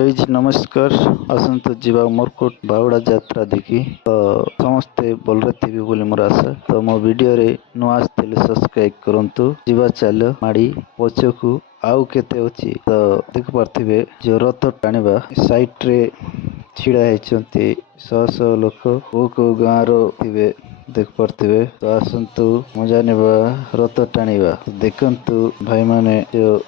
Guys नमस्कार। आसतु जीवा मोरकोट बाहुड़ा यात्रा देखी तो समस्ते भलरे थे बोली मोर आशा। तो मो वीडियो रे नुआ आसथिले सब्सक्राइब करंतु। जीवा चल माड़ी पछकू आउ केते अछि तो देख पारथिबे जो रथ टाणीबा साइट रे छिड़ा हेचंती शह शह लोक को गाँव रो थिबे देख पारथिबे। तो आसतु मजा नेबा रथ टाणीबा। देखंतु भाई माने जो